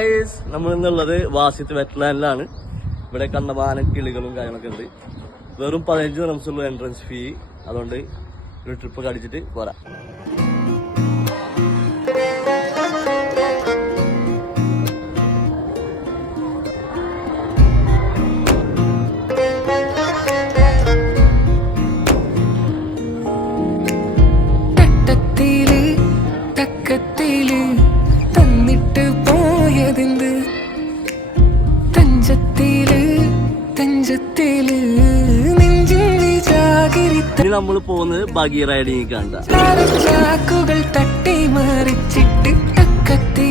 Guys, നമ്മൾ ഇന്നുള്ളത് വാസിത്ത് വെറ്റ്ലാൻഡിലാണ്. ഇവിടെ കണ്ടമാനം കിളികളും കാര്യങ്ങളൊക്കെ ഉണ്ട്. വെറും 15 റംസുള്ള എൻട്രൻസ് ഫീ. അതുകൊണ്ട് ഒരു ട്രിപ്പ് കടിച്ചിട്ട് പോരാ. തന്നിട്ട് പോയതെന്ത് തഞ്ചത്തില് നെഞ്ചിൽ ഇനി നമ്മൾ പോകുന്നത് ബഗി റൈഡിങ് കണ്ട ചാക്കുകൾ തട്ടി മറിച്ചിട്ട് തക്കത്തി